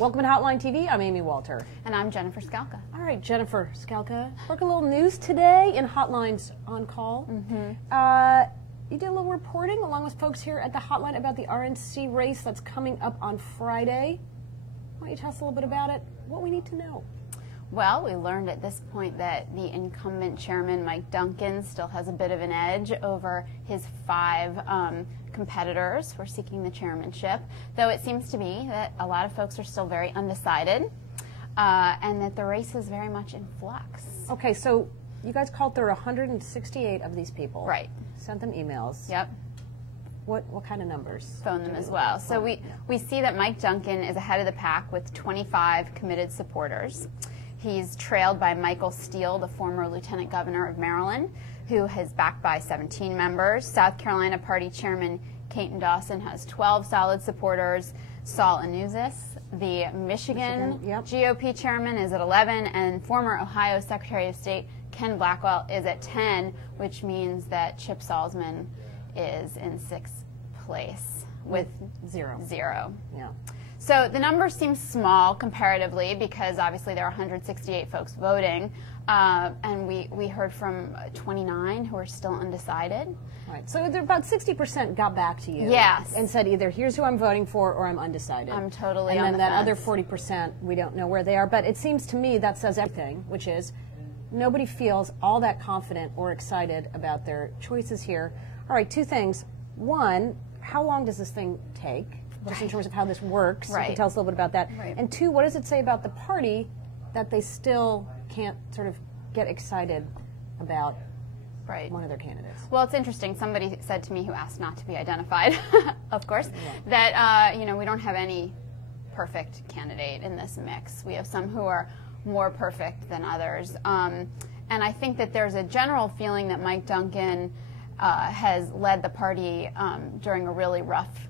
Welcome to Hotline TV. I'm Amy Walter. And I'm Jennifer Skalka. All right, Jennifer Skalka. Work a little news today in Hotlines on Call. You did a little reporting along with folks here at the Hotline about the RNC race that's coming up on Friday. Why don't you tell us a little bit about it, what we need to know? Well, we learned at this point that the incumbent chairman, Mike Duncan, still has a bit of an edge over his 5 competitors who are seeking the chairmanship, though it seems to be that a lot of folks are still very undecided and that the race is very much in flux. Okay, so you guys called through 168 of these people. Right. Sent them emails. Yep. What kind of numbers? Phone them as well. So we see that Mike Duncan is ahead of the pack with 25 committed supporters. He's trailed by Michael Steele, the former lieutenant governor of Maryland, who is backed by 17 members. South Carolina Party Chairman Caton Dawson has 12 solid supporters. Saul Anuzis, the Michigan GOP chairman, is at 11, and former Ohio Secretary of State Ken Blackwell is at 10, which means that Chip Salzman is in 6th place with zero. Yeah. So the number seems small comparatively because obviously there are 168 folks voting, and we heard from 29 who are still undecided. Right. So about 60% got back to you. Yes. And said either here's who I'm voting for or I'm undecided. I'm totally on the fence. And then that other 40%, we don't know where they are. But it seems to me that says everything, which is nobody feels all that confident or excited about their choices here. All right, 2 things. One, how long does this thing take? Just in terms of how this works. You can tell us a little bit about that. Right. And 2, what does it say about the party that they still can't sort of get excited about one of their candidates? Well, it's interesting. Somebody said to me, who asked not to be identified, of course, that you know, we don't have any perfect candidate in this mix. We have some who are more perfect than others. And I think that there's a general feeling that Mike Duncan has led the party during a really rough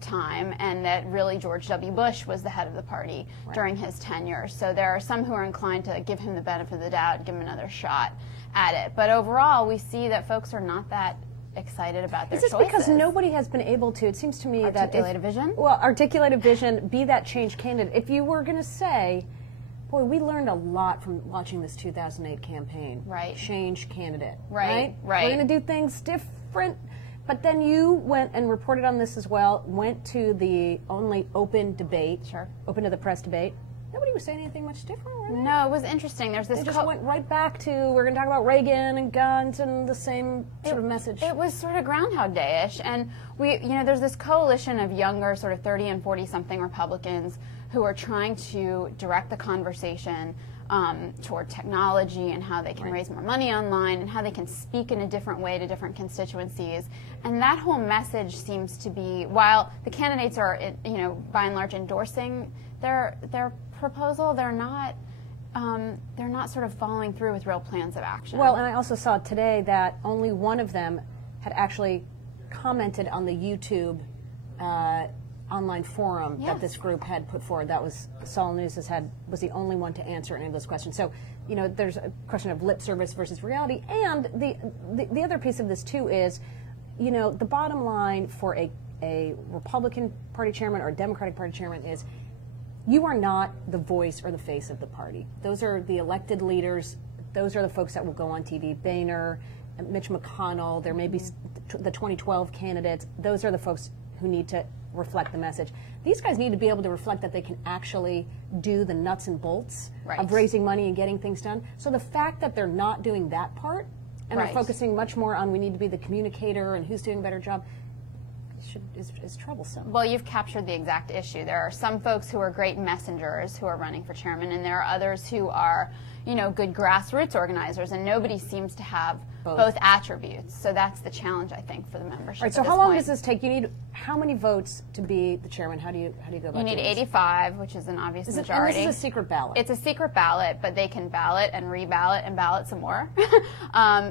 time, and that really George W. Bush was the head of the party during his tenure. So there are some who are inclined to give him the benefit of the doubt and give him another shot at it. But overall, we see that folks are not that excited about their choices. Is this because nobody has been able to, it seems to me, articulate a vision? Well, articulate a vision, be that change candidate. If you were going to say, boy, we learned a lot from watching this 2008 campaign. Right. Change candidate. Right. We're going to do things different. But then you went and reported on this as well, went to the only open debate, open to the press debate. Nobody was saying anything much different, were they? No, it was interesting. There's this. They just went right back to, we're going to talk about Reagan and guns and the same sort of message. It was sort of Groundhog Day-ish. And there's this coalition of younger, sort of 30 and 40-something Republicans who are trying to direct the conversation toward technology and how they can raise more money online and how they can speak in a different way to different constituencies. And that whole message seems to be, while the candidates are, by and large endorsing their proposal, they're not sort of following through with real plans of action. Well, and I also saw today that only one of them had actually commented on the YouTube online forum that this group had put forward. That was Saul Anuzis was the only one to answer any of those questions. So, there's a question of lip service versus reality. And the other piece of this too is, the bottom line for a Republican Party chairman or a Democratic Party chairman is, you are not the voice or the face of the party. Those are the elected leaders. Those are the folks that will go on TV. Boehner, Mitch McConnell, there may be the 2012 candidates. Those are the folks who need to reflect the message. These guys need to be able to reflect that they can actually do the nuts and bolts of raising money and getting things done. So the fact that they're not doing that part and are focusing much more on we need to be the communicator and who's doing a better job is troublesome. Well, you've captured the exact issue. There are some folks who are great messengers who are running for chairman, and there are others who are, good grassroots organizers, and nobody seems to have both attributes. So that's the challenge, I think, for the membership. All right, so how long does this take? You need how many votes to be the chairman? How do you go about it? You need 85, which is an obvious majority. And this is a secret ballot. It's a secret ballot, but they can ballot and reballot and ballot some more.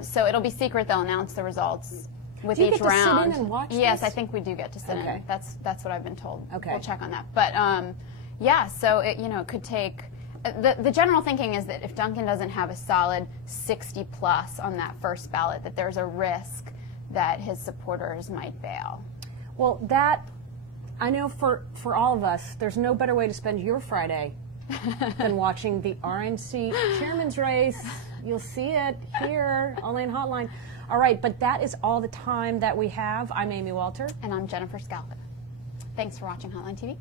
So it'll be secret. They'll announce the results with each round. Do you get to sit in and watch Yes, this? I think we do get to sit in. That's what I've been told. Okay. We'll check on that. But yeah, so it could take. The general thinking is that if Duncan doesn't have a solid 60 plus on that first ballot, that there's a risk that his supporters might bail. Well, that I know for all of us, there's no better way to spend your Friday than watching the RNC chairman's race. You'll see it here, only in Hotline. All right, but that is all the time that we have. I'm Amy Walter. And I'm Jennifer Scalpin. Thanks for watching Hotline TV.